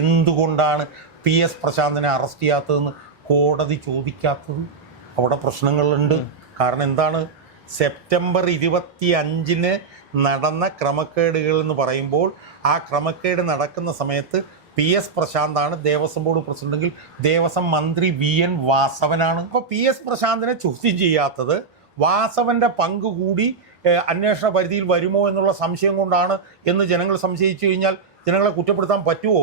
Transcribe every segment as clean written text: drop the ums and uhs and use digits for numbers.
എന്തുകൊണ്ടാണ് PS പ്രശാന്തിനെ arrest ചെയ്യാത്തതെന്ന് കോടതി ചോദിക്കാത്തത്? അവിടെ പ്രശ്നങ്ങളുണ്ട്. കാരണം എന്താണ്, സെപ്റ്റംബർ 25 നടന്ന ക്രമക്കേടുകൾ എന്ന് പറയുമ്പോൾ ആ ക്രമക്കേട് നടക്കുന്ന സമയത്ത് PS പ്രശാന്താണ് ദേവസ്വം ബോർഡ് പ്രസിഡന്റെങ്കിൽ ദേവസ്വം മന്ത്രി VN വാസവനാണ്. അപ്പോൾ PS പ്രശാന്തിനെ ചോദ്യം ചെയ്യാത്തത് വാസവന്റെ പങ്ക് കൂടി അന്വേഷണ പരിധിയിൽ വരുമോ എന്നുള്ള സംശയം കൊണ്ടാണ് എന്ന് ജനങ്ങൾ സംശയിച്ചു കഴിഞ്ഞാൽ ജനങ്ങളെ കുറ്റപ്പെടുത്താൻ പറ്റുമോ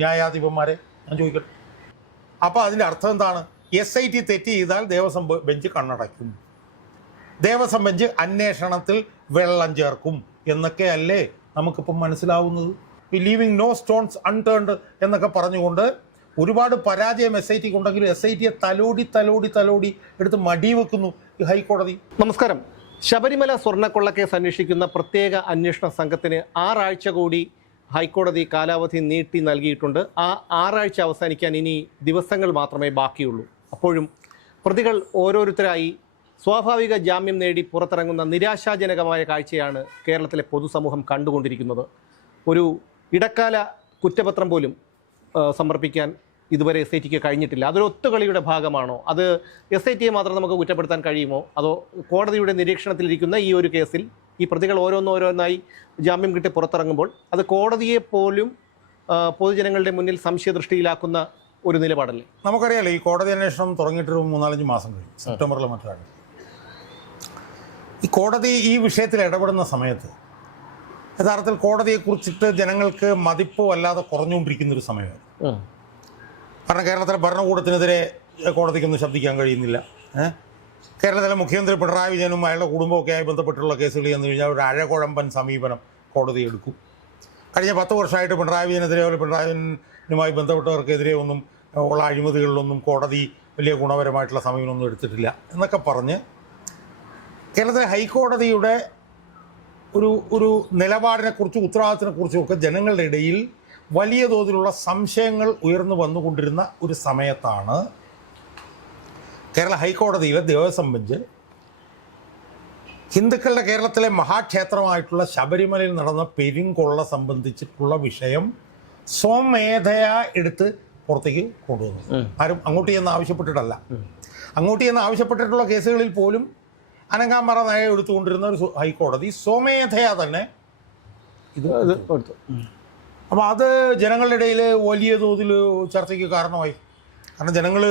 ന്യായാധിപന്മാരെ? ഞാൻ ചോദിക്കട്ടെ. അപ്പോൾ അതിൻ്റെ അർത്ഥം എന്താണ്? SIT തെറ്റ് ചെയ്താൽ ദേവസ്വം ബെഞ്ച് കണ്ണടയ്ക്കും, ദേവസ്വം ബെഞ്ച് അന്വേഷണത്തിൽ വെള്ളം ചേർക്കും എന്നൊക്കെയല്ലേ നമുക്കിപ്പം മനസ്സിലാവുന്നത്. ലീവിങ് നോ സ്റ്റോൺസ് അൺടേൺഡ് എന്നൊക്കെ പറഞ്ഞുകൊണ്ട് ഒരുപാട് പരാജയം SITക്ക് ഉണ്ടെങ്കിലും SITയെ തലോടി എടുത്ത് മടിവെക്കുന്നു ഈ ഹൈക്കോടതി. നമസ്കാരം. ശബരിമല സ്വർണ്ണക്കൊള്ളക്കേസ് അന്വേഷിക്കുന്ന പ്രത്യേക അന്വേഷണ സംഘത്തിന് 6 ആഴ്ച കൂടി ഹൈക്കോടതി കാലാവധി നീട്ടി നൽകിയിട്ടുണ്ട്. ആ 6 ആഴ്ച അവസാനിക്കാൻ ഇനി ദിവസങ്ങൾ മാത്രമേ ബാക്കിയുള്ളൂ. അപ്പോഴും പ്രതികൾ ഓരോരുത്തരായി സ്വാഭാവിക ജാമ്യം നേടി പുറത്തിറങ്ങുന്ന നിരാശാജനകമായ കാഴ്ചയാണ് കേരളത്തിലെ പൊതുസമൂഹം കണ്ടുകൊണ്ടിരിക്കുന്നത്. ഒരു ഇടക്കാല കുറ്റപത്രം പോലും സമർപ്പിക്കാൻ ഇതുവരെ SITക്ക് കഴിഞ്ഞിട്ടില്ല. അതൊരു ഒത്തുകളിയുടെ ഭാഗമാണോ? അത് SITയെ മാത്രം നമുക്ക് കുറ്റപ്പെടുത്താൻ കഴിയുമോ? അതോ കോടതിയുടെ നിരീക്ഷണത്തിലിരിക്കുന്ന ഈ ഒരു കേസിൽ ഈ പ്രതികൾ ഓരോന്നായി ജാമ്യം കിട്ടി പുറത്തിറങ്ങുമ്പോൾ അത് കോടതിയെ പോലും പൊതുജനങ്ങളുടെ മുന്നിൽ സംശയദൃഷ്ടിയിലാക്കുന്ന ഒരു നിലപാടല്ലേ? നമുക്കറിയാലോ, ഈ കോടതി അന്വേഷണം തുടങ്ങിയിട്ടൊരു 3-4 മാസം കഴിഞ്ഞു. സെപ്റ്റംബറിൽ മറ്റാണ് ഈ കോടതി ഈ വിഷയത്തിൽ ഇടപെടുന്ന സമയത്ത് യഥാർത്ഥത്തിൽ കോടതിയെക്കുറിച്ചിട്ട് ജനങ്ങൾക്ക് മതിപ്പോ അല്ലാതെ കുറഞ്ഞുകൊണ്ടിരിക്കുന്നൊരു സമയമായിരുന്നു. കാരണം കേരളത്തിലെ ഭരണകൂടത്തിനെതിരെ കോടതിക്കൊന്നും ശബ്ദിക്കാൻ കഴിയുന്നില്ല. കേരളത്തിലെ മുഖ്യമന്ത്രി പിണറായി വിജയനും അയാളുടെ കുടുംബമൊക്കെയായി ബന്ധപ്പെട്ടുള്ള കേസുകൾ ചെന്ന് കഴിഞ്ഞാൽ ഒരു അഴകുഴമ്പൻ സമീപനം കോടതി എടുക്കും. കഴിഞ്ഞ 10 വർഷമായിട്ട് പിണറായി വിജയനെതിരെ പിണറായി വിജയനുമായി ബന്ധപ്പെട്ടവർക്കെതിരെ ഒന്നും ഉള്ള അഴിമതികളിലൊന്നും കോടതി വലിയ ഗുണപരമായിട്ടുള്ള സമീപനമൊന്നും എടുത്തിട്ടില്ല എന്നൊക്കെ പറഞ്ഞ് കേരളത്തിലെ ഹൈക്കോടതിയുടെ ഒരു നിലപാടിനെക്കുറിച്ചും ഉത്തരവാദിത്തത്തിനെക്കുറിച്ചും ഒക്കെ ജനങ്ങളുടെ ഇടയിൽ വലിയ തോതിലുള്ള സംശയങ്ങൾ ഉയർന്നു വന്നുകൊണ്ടിരുന്ന ഒരു സമയത്താണ് കേരള ഹൈക്കോടതിയിലെ ദേവസ്വം ബെഞ്ച് ഹിന്ദുക്കളുടെ കേരളത്തിലെ മഹാക്ഷേത്രമായിട്ടുള്ള ശബരിമലയിൽ നടന്ന പെരുങ്കൊള്ള സംബന്ധിച്ചിട്ടുള്ള വിഷയം സ്വമേധയാ എടുത്ത് പുറത്തേക്ക് കൊണ്ടുവന്നു. ആരും അങ്ങോട്ട് ചെന്ന് ആവശ്യപ്പെട്ടിട്ടല്ല. അങ്ങോട്ട് ചെന്ന് ആവശ്യപ്പെട്ടിട്ടുള്ള കേസുകളിൽ പോലും അനങ്ങാമറ നയം എടുത്തുകൊണ്ടിരുന്ന ഒരു ഹൈക്കോടതി സ്വമേധയാ തന്നെ ഇത് എടുത്തു. അപ്പോൾ അത് ജനങ്ങളുടെ ഇടയിൽ വലിയ തോതിൽ ചർച്ചയ്ക്ക് കാരണമായി. കാരണം ജനങ്ങൾ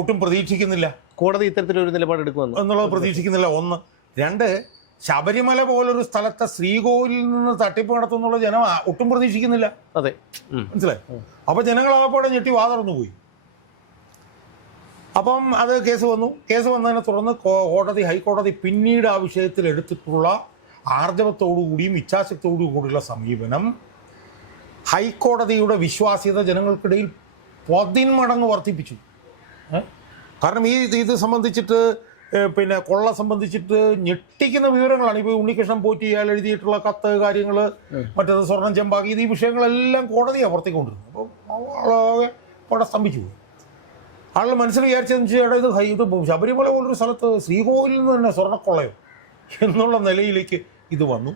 ഒട്ടും പ്രതീക്ഷിക്കുന്നില്ല കോടതി ഇത്തരത്തിലൊരു നിലപാടെടുക്കുമെന്ന് എന്നുള്ളത് പ്രതീക്ഷിക്കുന്നില്ല. 1. 2, ശബരിമല പോലൊരു സ്ഥലത്തെ ശ്രീകോവിലിൽ നിന്ന് തട്ടിപ്പ് നടത്തുന്നുള്ള ജനം ഒട്ടും പ്രതീക്ഷിക്കുന്നില്ല. അതെ, മനസ്സിലായി. അപ്പോൾ ജനങ്ങളാകപ്പോടെ ഞെട്ടി വാതുറന്നു പോയി. അപ്പം അത് കേസ് വന്നതിനെ തുടർന്ന് ഹൈക്കോടതി പിന്നീട് ആ വിഷയത്തിൽ എടുത്തിട്ടുള്ള ആർജവത്തോടുകൂടിയും ഇച്ഛാശക്തിയോടു കൂടിയുള്ള സമീപനം ഹൈക്കോടതിയുടെ വിശ്വാസ്യത ജനങ്ങൾക്കിടയിൽ 10 മടങ്ങ് വർദ്ധിപ്പിച്ചു. കാരണം ഇത് സംബന്ധിച്ചിട്ട് പിന്നെ കൊള്ള സംബന്ധിച്ചിട്ട് ഞെട്ടിക്കുന്ന വിവരങ്ങളാണ്. ഇപ്പോൾ ഉണ്ണികൃഷ്ണൻ പോറ്റി അയാൾ എഴുതിയിട്ടുള്ള കത്ത് കാര്യങ്ങൾ, മറ്റേത് സ്വർണം ചെമ്പാക്കി, ഈ വിഷയങ്ങളെല്ലാം കോടതിയാണ് പുറത്തേക്ക് കൊണ്ടിരുന്നത്. അപ്പോൾ ആളാകെ അവിടെ സ്തംഭിച്ചു പോയി. ആളുകൾ മനസ്സിൽ വിചാരിച്ചതെന്ന് വെച്ചാൽ ഇത് ശബരിമല പോലൊരു സ്ഥലത്ത് ശ്രീകോവിലിൽ നിന്ന് തന്നെ സ്വർണ്ണക്കൊള്ളയോ എന്നുള്ള നിലയിലേക്ക് ഇത് വന്നു.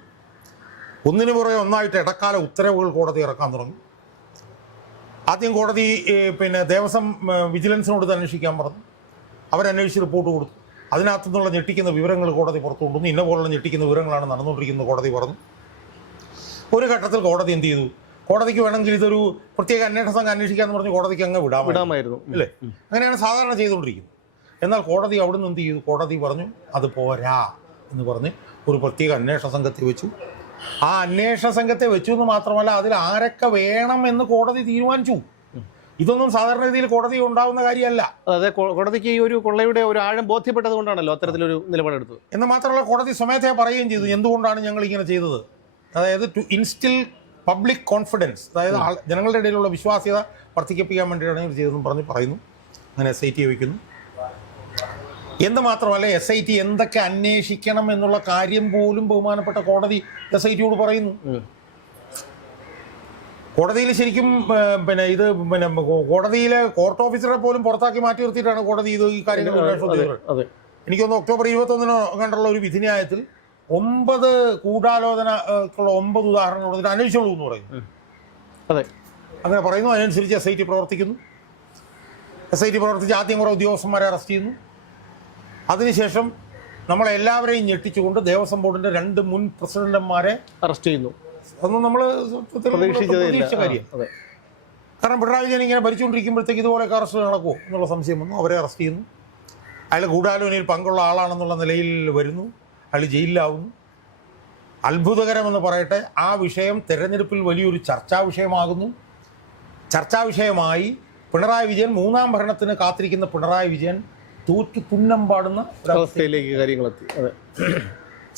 ഒന്നിനു പുറകെ ഒന്നായിട്ട് ഇടക്കാല ഉത്തരവുകൾ കോടതി ഇറക്കാൻ തുടങ്ങി. ആദ്യം കോടതി പിന്നെ ദേവസ്വം വിജിലൻസിനോട് ഇത് അന്വേഷിക്കാൻ പറഞ്ഞു. അവരന്വേഷിച്ച് റിപ്പോർട്ട് കൊടുത്തു. അതിനകത്തു നിന്നുള്ള ഞെട്ടിക്കുന്ന വിവരങ്ങൾ കോടതി പുറത്തു കൊണ്ടുവന്നു. ഇന്ന പോലുള്ള ഞെട്ടിക്കുന്ന വിവരങ്ങളാണ് നടന്നുകൊണ്ടിരിക്കുന്നത് കോടതി പറഞ്ഞു. ഒരു ഘട്ടത്തിൽ കോടതി എന്ത് ചെയ്തു? കോടതിക്ക് വേണമെങ്കിൽ ഇതൊരു പ്രത്യേക അന്വേഷണ സംഘം അന്വേഷിക്കാമെന്ന് പറഞ്ഞ് കോടതിക്ക് അങ്ങ് വിടാമായിരുന്നു അല്ലേ? അങ്ങനെയാണ് സാധാരണ ചെയ്തുകൊണ്ടിരിക്കുന്നത്. എന്നാൽ കോടതി അവിടെ നിന്ന് എന്ത് ചെയ്തു? കോടതി പറഞ്ഞു അത് പോരാ എന്ന് പറഞ്ഞ് ഒരു പ്രത്യേക അന്വേഷണ സംഘത്തെ വെച്ചു. ആ അന്വേഷണ സംഘത്തെ വെച്ചു എന്ന് മാത്രമല്ല, അതിൽ ആരൊക്കെ വേണം എന്ന് കോടതി തീരുമാനിച്ചു. ഇതൊന്നും സാധാരണ രീതിയിൽ കോടതി ഉണ്ടാവുന്ന കാര്യമല്ല. അതെ, കോടതിക്ക് ഈ ഒരു കൊള്ളയുടെ ഒരു ആഴം ബോധ്യപ്പെട്ടത് കൊണ്ടാണല്ലോ അത്തരത്തിലൊരു നിലപാടെടുത്തത്. എന്ന് മാത്രമല്ല, കോടതി സ്വമേധയാ പറയുകയും ചെയ്തു എന്തുകൊണ്ടാണ് ഞങ്ങൾ ഇങ്ങനെ ചെയ്തത്. അതായത് ടു ഇൻസ്റ്റിൽ പബ്ലിക് കോൺഫിഡൻസ്, അതായത് ജനങ്ങളുടെ ഇടയിലുള്ള വിശ്വാസ്യത വർദ്ധിപ്പിക്കാൻ വേണ്ടിയിട്ടാണ് ഇവർ ചെയ്തതെന്ന് പറയുന്നു. അങ്ങനെ SIT വയ്ക്കുന്നു. എന്ന് മാത്രമല്ല, SIT എന്തൊക്കെ അന്വേഷിക്കണം എന്നുള്ള കാര്യം പോലും ബഹുമാനപ്പെട്ട കോടതി SITയോട് പറയുന്നു. കോടതിയിൽ ശരിക്കും പിന്നെ ഇത് പിന്നെ കോടതിയിലെ കോർട്ട് ഓഫീസറെ പോലും പുറത്താക്കി മാറ്റി നിർത്തിയിട്ടാണ് കോടതി ഈ കാര്യങ്ങൾ അന്വേഷണം ചെയ്തത്. എനിക്കൊന്ന് ഒക്ടോബർ 21 കണ്ടുള്ള ഒരു വിധിന്യായത്തിൽ 9 ഗൂഢാലോചനക്കുള്ള 9 ഉദാഹരണങ്ങൾ കൊടുത്തിട്ട് അന്വേഷിച്ചോളൂ എന്ന് പറയുന്നു. അതെ, അങ്ങനെ പറയുന്നു. അതിനനുസരിച്ച് SIT പ്രവർത്തിക്കുന്നു. SIT പ്രവർത്തിച്ച് ആദ്യം കുറേ ഉദ്യോഗസ്ഥന്മാരെ അറസ്റ്റ് ചെയ്യുന്നു. അതിനുശേഷം നമ്മളെല്ലാവരെയും ഞെട്ടിച്ചുകൊണ്ട് ദേവസ്വം ബോർഡിൻ്റെ 2 മുൻ പ്രസിഡന്റുമാരെ അറസ്റ്റ് ചെയ്യുന്നു. അതൊന്നും നമ്മൾ പ്രതീക്ഷിച്ച കാര്യം. കാരണം പിണറായി വിജയൻ ഇങ്ങനെ ഭരിച്ചുകൊണ്ടിരിക്കുമ്പോഴത്തേക്ക് ഇതുപോലെയൊക്കെ അറസ്റ്റ് നടക്കുമോ എന്നുള്ള സംശയം വന്നു. അവരെ അറസ്റ്റ് ചെയ്യുന്നു. അയാൾ ഗൂഢാലോചനയിൽ പങ്കുള്ള ആളാണെന്നുള്ള നിലയിൽ വരുന്നു. അയാൾ ജയിലിലാവുന്നു. അത്ഭുതകരമെന്ന് പറയട്ടെ, ആ വിഷയം തെരഞ്ഞെടുപ്പിൽ വലിയൊരു ചർച്ചാ വിഷയമാകുന്നു. ചർച്ചാ വിഷയമായി പിണറായി വിജയൻ, 3ാം ഭരണത്തിന് കാത്തിരിക്കുന്ന പിണറായി വിജയൻ തോറ്റു തുന്നം പാടുന്ന അവസ്ഥയിലേക്ക് കാര്യങ്ങളെത്തി. അതെ,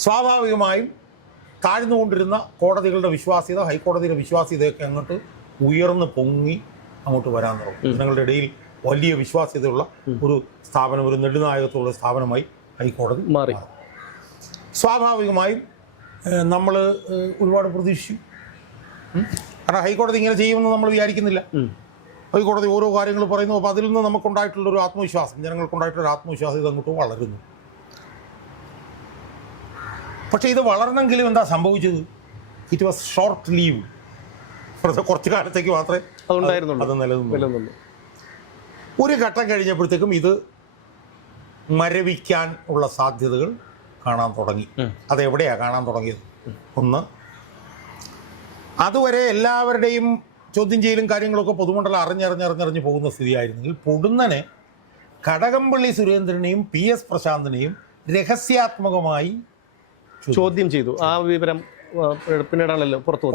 സ്വാഭാവികമായും താഴ്ന്നുകൊണ്ടിരുന്ന കോടതികളുടെ വിശ്വാസ്യത, ഹൈക്കോടതിയുടെ വിശ്വാസ്യതയൊക്കെ അങ്ങോട്ട് ഉയർന്ന് പൊങ്ങി അങ്ങോട്ട് വരാൻ തുടങ്ങും. ജനങ്ങളുടെ ഇടയിൽ വലിയ വിശ്വാസ്യതയുള്ള ഒരു സ്ഥാപനം, ഒരു നെടുനായകത്തുള്ള സ്ഥാപനമായി ഹൈക്കോടതി മാറി. സ്വാഭാവികമായും നമ്മൾ ഒരുപാട് പ്രതീക്ഷിച്ചു. കാരണം ഹൈക്കോടതി ഇങ്ങനെ ചെയ്യുമെന്ന് നമ്മൾ വിചാരിക്കുന്നില്ല. ഹൈക്കോടതി ഓരോ കാര്യങ്ങൾ പറയുന്നു. അപ്പോൾ അതിൽ നിന്ന് നമുക്കുണ്ടായിട്ടുള്ളൊരു ആത്മവിശ്വാസം, ജനങ്ങൾക്കുണ്ടായിട്ടുള്ളൊരു ആത്മവിശ്വാസം ഇതങ്ങോട്ട് വളരുന്നു. പക്ഷേ ഇത് വളർന്നെങ്കിലും എന്താ സംഭവിച്ചത്? It was short leave. കുറച്ച് കാലത്തേക്ക് മാത്രമേ അത് നിലനിന്നു. ഒരു ഘട്ടം കഴിഞ്ഞപ്പോഴത്തേക്കും ഇത് മരവിക്കാൻ ഉള്ള സാധ്യതകൾ കാണാൻ തുടങ്ങി. അതെവിടെയാണ് കാണാൻ തുടങ്ങിയത്? ഒന്ന്, അതുവരെ എല്ലാവരുടെയും ചോദ്യം ചെയ്യലും കാര്യങ്ങളൊക്കെ പൊതുമണ്ഡലം അറിഞ്ഞറിഞ്ഞ് പോകുന്ന സ്ഥിതിയായിരുന്നെങ്കിൽ പൊടുന്നനെ കടകംപള്ളി സുരേന്ദ്രനെയും PS പ്രശാന്തിനെയും രഹസ്യാത്മകമായി ചോദ്യം ചെയ്തു. ആ വിവരം പിന്നീടാണല്ലോ പുറത്തു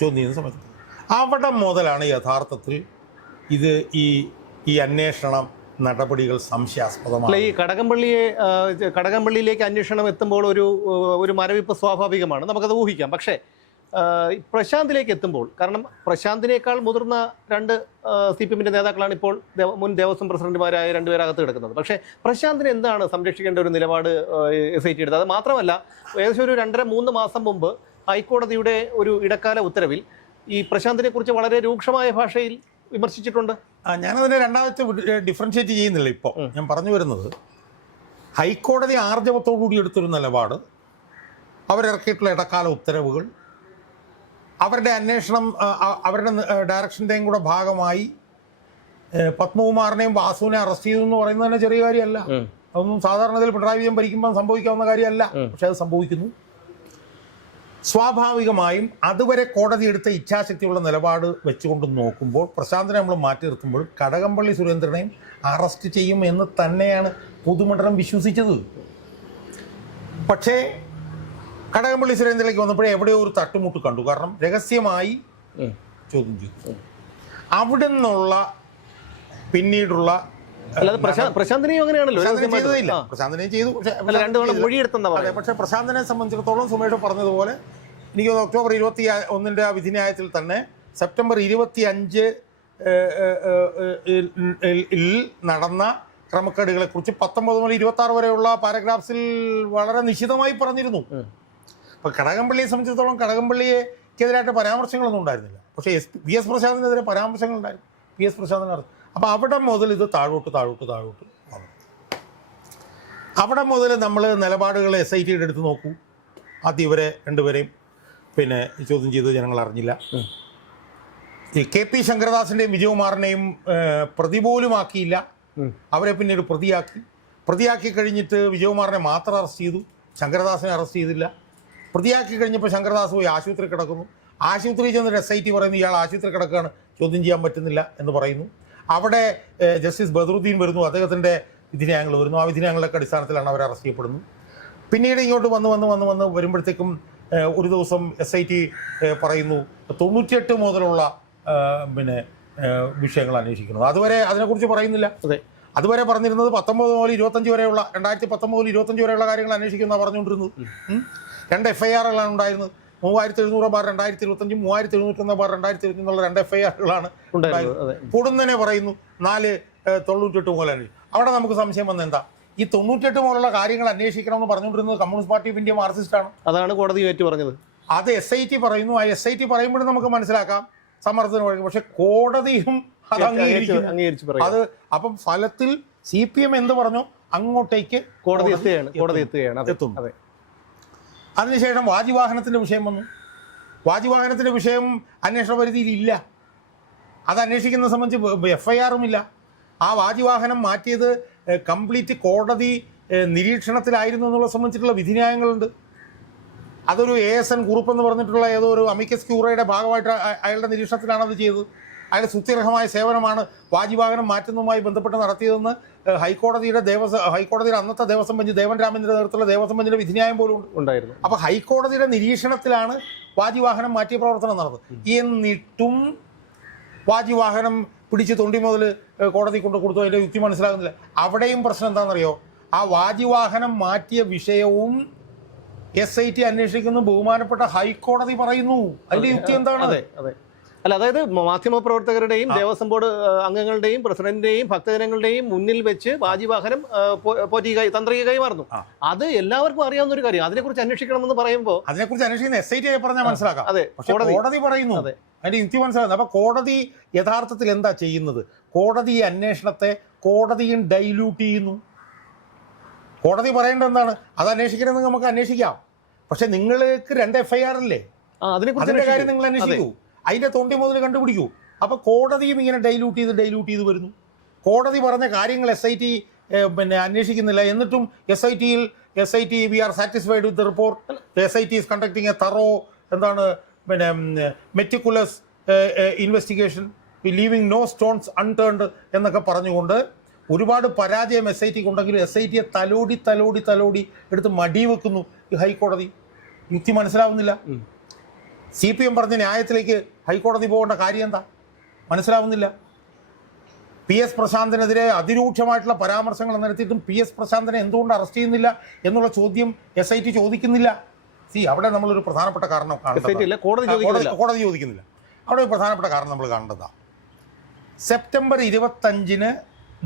ചോദ്യം ചെയ്യുന്ന സമയത്ത് അവിടെ മുതലാണ് യഥാർത്ഥത്തിൽ ഇത് ഈ അന്വേഷണ നടപടികൾ സംശയാസ്പദമാണ്. ഈ കടകംപള്ളിയിലേക്ക് അന്വേഷണം എത്തുമ്പോൾ ഒരു മരവിപ്പ് സ്വാഭാവികമാണ്, നമുക്കത് ഊഹിക്കാം. പക്ഷേ പ്രശാന്തിലേക്ക് എത്തുമ്പോൾ, കാരണം പ്രശാന്തിനേക്കാൾ മുതിർന്ന 2 CPM നേതാക്കളാണ് ഇപ്പോൾ മുൻ ദേവസ്വം പ്രസിഡന്റുമാരായ 2 പേരകത്ത് കിടക്കുന്നത്. പക്ഷേ പ്രശാന്തിനെ എന്താണ് സംരക്ഷിക്കേണ്ട ഒരു നിലപാട് SIT എടുത്തത്? അത് മാത്രമല്ല, ഏകദേശം ഒരു 2.5-3 മാസം മുമ്പ് ഹൈക്കോടതിയുടെ ഒരു ഇടക്കാല ഉത്തരവിൽ ഈ പ്രശാന്തിനെ കുറിച്ച് വളരെ രൂക്ഷമായ ഭാഷയിൽ വിമർശിച്ചിട്ടുണ്ട്. ഞാനതിനെ രണ്ടാമത്തെ ഡിഫറൻഷ്യേറ്റ് ചെയ്യുന്നില്ല. ഇപ്പോൾ ഞാൻ പറഞ്ഞു വരുന്നത്, ഹൈക്കോടതി ആർജവത്തോടുകൂടി എടുത്തൊരു നിലപാട്, അവരിറക്കിയിട്ടുള്ള ഇടക്കാല ഉത്തരവുകൾ, അവരുടെ അന്വേഷണം, അവരുടെ ഡയറക്ഷൻ്റെയും കൂടെ ഭാഗമായി പത്മകുമാറിനെയും വാസുവിനെ അറസ്റ്റ് ചെയ്തു എന്ന് പറയുന്നത് തന്നെ ചെറിയ കാര്യമല്ല. അതൊന്നും സാധാരണത്തിൽ പിണറായി വിജയൻ ഭരിക്കുമ്പോൾ സംഭവിക്കാവുന്ന കാര്യമല്ല. പക്ഷെ അത് സംഭവിക്കുന്നു. സ്വാഭാവികമായും അതുവരെ കോടതി എടുത്ത ഇച്ഛാശക്തിയുള്ള നിലപാട് വെച്ചുകൊണ്ട് നോക്കുമ്പോൾ പ്രശാന്തിനെ നമ്മൾ മാറ്റി നിർത്തുമ്പോൾ കടകംപള്ളി സുരേന്ദ്രനെയും അറസ്റ്റ് ചെയ്യും എന്ന് തന്നെയാണ് പൊതുമണ്ഡലം വിശ്വസിച്ചത്. പക്ഷേ കടകംപള്ളി സുരേന്ദ്രനിലേക്ക് വന്നപ്പോഴേ എവിടെയോ ഒരു തട്ടുമുട്ട് കണ്ടു. കാരണം രഹസ്യമായി ചോദ്യം ചെയ്തു. അവിടെ നിന്നുള്ള പിന്നീടുള്ള പ്രശാന്തിനെയും അങ്ങനെയാണല്ലോ ചെയ്തതില്ല. പ്രശാന്തിനെയും ചെയ്തു. പക്ഷേ പ്രശാന്തിനെ സംബന്ധിച്ചിടത്തോളം സുമേഷ് പറഞ്ഞതുപോലെ എനിക്ക് ഒക്ടോബർ 21 വിധിന്യായത്തിൽ തന്നെ സെപ്റ്റംബർ 25 നടന്ന ക്രമക്കേടുകളെക്കുറിച്ച് 19 മുതൽ 26 വരെയുള്ള പാരഗ്രാഫ്സിൽ വളരെ നിശിതമായി പറഞ്ഞിരുന്നു. അപ്പോൾ കടകംപള്ളിയെ സംബന്ധിച്ചിടത്തോളം കടകംപള്ളിക്കെതിരായിട്ട് പരാമർശങ്ങളൊന്നും ഉണ്ടായിരുന്നില്ല. പക്ഷേ PS പ്രശാന്തിനെതിരെ പരാമർശങ്ങളുണ്ടായിരുന്നു. PS പ്രശാന്തിന്. അപ്പോൾ അവിടെ മുതൽ ഇത് താഴോട്ട് വന്നു. അവിടെ മുതൽ നമ്മൾ നിലപാടുകൾ SIT എടുത്ത് നോക്കൂ. ആദ്യം ഇവരെ 2 പേരെയും പിന്നെ ചോദ്യം ചെയ്ത് ജനങ്ങൾ അറിഞ്ഞില്ല. ഈ KP ശങ്കരദാസിൻ്റെയും വിജയകുമാറിനെയും പ്രതി പോലും ആക്കിയില്ല. അവരെ പിന്നീട് പ്രതിയാക്കി കഴിഞ്ഞിട്ട് വിജയകുമാറിനെ മാത്രം അറസ്റ്റ് ചെയ്തു, ശങ്കരദാസിനെ അറസ്റ്റ് ചെയ്തില്ല. പ്രതിയാക്കി കഴിഞ്ഞപ്പോൾ ശങ്കരദാസ് പോയി ആശുപത്രി കിടക്കുന്നു. ആശുപത്രിയിൽ ചെന്നിട്ട് SIT പറയുന്നു ഇയാൾ ആശുപത്രി കിടക്കുകയാണ്, ചോദ്യം ചെയ്യാൻ പറ്റുന്നില്ല എന്ന് പറയുന്നു. അവിടെ ജസ്റ്റിസ് ബദറുദ്ദീൻ വരുന്നു, അദ്ദേഹത്തിൻ്റെ വിധിന്യായങ്ങൾ വരുന്നു. ആ വിധിന്യായങ്ങളുടെ അടിസ്ഥാനത്തിലാണ് അവർ അറസ്റ്റ് ചെയ്യപ്പെടുന്നത്. പിന്നീട് ഇങ്ങോട്ട് വന്ന് വരുമ്പോഴത്തേക്കും ഒരു ദിവസം SIT പറയുന്നു 98 മുതലുള്ള പിന്നെ വിഷയങ്ങൾ അന്വേഷിക്കുന്നത്. അതുവരെ അതിനെക്കുറിച്ച് പറയുന്നില്ല. അതുവരെ പറഞ്ഞിരുന്നത് 19 മുതൽ 25 വരെയുള്ള 2019 മുതൽ 25 വരെയുള്ള കാര്യങ്ങൾ അന്വേഷിക്കുന്ന പറഞ്ഞുകൊണ്ടിരുന്നത്. 2 FIRകളാണ് ഉണ്ടായിരുന്നത്. 3700/2025, 3701/2025 എന്നുള്ള 2 FIRകളാണ് ഉണ്ടായിരുന്നത്. പൊടുന്നനെ പറയുന്നു 498 മുതൽ അന്വേഷിക്കും. അവിടെ നമുക്ക് സംശയം വന്നത് എന്താ? ഈ 98 മുതലുള്ള കാര്യങ്ങൾ അന്വേഷിക്കണമെന്ന് പറഞ്ഞുകൊണ്ടിരുന്നത് കമ്മ്യൂണിസ്റ്റ് പാർട്ടി ഓഫ് ഇന്ത്യ മാർക്സിസ്റ്റാണ്. അതാണ് കോടതി ഏറ്റു പറഞ്ഞത്. അത് SIT പറയുന്നു. ആ SIT പറയുമ്പോഴും നമുക്ക് മനസ്സിലാക്കാം സമ്മർദ്ദത്തിന് വഴി. പക്ഷെ കോടതിയും അത് അംഗീകരിച്ചു. അത് അപ്പം ഫലത്തിൽ CPM എന്ത് പറഞ്ഞോ അങ്ങോട്ടേക്ക് കോടതി എത്തും. അതിനുശേഷം വാജിവാഹനത്തിൻ്റെ വിഷയം വന്നു. വാജിവാഹനത്തിൻ്റെ വിഷയം അന്വേഷണ പരിധിയിൽ ഇല്ല. അത് അന്വേഷിക്കുന്നത് സംബന്ധിച്ച് FIR-ഉം ഇല്ല. ആ വാജിവാഹനം മാറ്റിയത് കംപ്ലീറ്റ് കോടതി നിരീക്ഷണത്തിലായിരുന്നു എന്നുള്ളത് സംബന്ധിച്ചിട്ടുള്ള വിധിന്യായങ്ങളുണ്ട്. അതൊരു ASN കുറുപ്പ് എന്ന് പറഞ്ഞിട്ടുള്ള ഏതോ ഒരു അമിക്കസ് ക്യൂറയുടെ ഭാഗമായിട്ട് അയാളുടെ നിരീക്ഷണത്തിലാണ് അത് ചെയ്തത്. അയാളുടെ സുത്യർഹമായ സേവനമാണ് വാജിവാഹനം മാറ്റുന്നതുമായി ബന്ധപ്പെട്ട് നടത്തിയതെന്ന് ഹൈക്കോടതിയുടെ അന്നത്തെ ദേവസ്വം ബെഞ്ച് ദേവൻ രാമേന്ദ്രൻ്റെ നേതൃത്വത്തിലുള്ള ദേവസ്വം ബെഞ്ചിൻ്റെ വിധിന്യായം പോലും ഉണ്ടായിരുന്നു. അപ്പോൾ ഹൈക്കോടതിയുടെ നിരീക്ഷണത്തിലാണ് വാജിവാഹനം മാറ്റിയ പ്രവർത്തനം നടന്നത്. എന്നിട്ടും വാജിവാഹനം പിടിച്ച് തൊണ്ടി മുതൽ കോടതി കൊണ്ട് കൊടുത്തു. അതിൻ്റെ യുക്തി മനസ്സിലാകുന്നില്ല. അവിടെയും പ്രശ്നം എന്താണെന്നറിയോ? ആ വാജിവാഹനം മാറ്റിയ വിഷയവും SIT അന്വേഷിക്കുന്നു ബഹുമാനപ്പെട്ട ഹൈക്കോടതി പറയുന്നു. അതിൻ്റെ യുക്തി എന്താണ്? അല്ല, അതായത് മാധ്യമപ്രവർത്തകരുടെയും ദേവസ്വം ബോർഡ് അംഗങ്ങളുടെയും പ്രസിഡന്റിന്റെയും ഭക്തജനങ്ങളുടെയും മുന്നിൽ വെച്ച് വാജിവാഹനം തന്ത്രിക കൈമാറുന്നു. അത് എല്ലാവർക്കും അറിയാവുന്ന ഒരു കാര്യം. അതിനെക്കുറിച്ച് അന്വേഷിക്കണമെന്ന് പറയുമ്പോൾ അതിനെക്കുറിച്ച് അന്വേഷിക്കുന്ന SIT പറഞ്ഞാൽ മനസ്സിലാക്കാം. കോടതി പറയുന്നു. അതിന്റെ യുക്തി മനസ്സിലാകുന്നത്. അപ്പൊ കോടതി യഥാർത്ഥത്തിൽ എന്താ ചെയ്യുന്നത്? കോടതി ഈ അന്വേഷണത്തെ കോടതിയും ഡൈല്യൂട്ട് ചെയ്യുന്നു. കോടതി പറയേണ്ടത് എന്താണ്? അത് അന്വേഷിക്കണമെന്ന് നമുക്ക് അന്വേഷിക്കാം. പക്ഷെ നിങ്ങൾക്ക് 2 FIR അല്ലേ? അതിന്റെ കാര്യം നിങ്ങൾ അന്വേഷിക്കൂ. അതിന്റെ തൊണ്ടി മുതൽ കണ്ടുപിടിക്കൂ. അപ്പൊ കോടതിയും ഇങ്ങനെ ഡൈല്യൂട്ട് ചെയ്ത് വരുന്നു. കോടതി പറഞ്ഞ കാര്യങ്ങൾ SIT അന്വേഷിക്കുന്നില്ല. എന്നിട്ടും SIT we are satisfied with the report. SIT is conducting a thorough meticulous investigation leaving no stones unturned എന്നൊക്കെ പറഞ്ഞുകൊണ്ട് ഒരുപാട് പരാജയം SITക്ക് ഉണ്ടെങ്കിലും SITയെ തലോടി എടുത്ത് മടി വെക്കുന്നു ഈ ഹൈക്കോടതി. യുക്തി മനസ്സിലാവുന്നില്ല. CPM പറഞ്ഞ ന്യായത്തിലേക്ക് ഹൈക്കോടതി പോകേണ്ട കാര്യം എന്താ മനസ്സിലാവുന്നില്ല. PS പ്രശാന്തിനെതിരെ അതിരൂക്ഷമായിട്ടുള്ള പരാമർശങ്ങൾ നടത്തിയിട്ടും PS പ്രശാന്തിനെ എന്തുകൊണ്ട് അറസ്റ്റ് ചെയ്യുന്നില്ല എന്നുള്ള ചോദ്യം SIT ചോദിക്കുന്നില്ല. അവിടെ നമ്മളൊരു പ്രധാനപ്പെട്ട കാരണം കോടതി ചോദിക്കുന്നില്ല. അവിടെ ഒരു പ്രധാനപ്പെട്ട കാരണം നമ്മൾ കാണേണ്ടതാണ്. സെപ്റ്റംബർ 25-ന്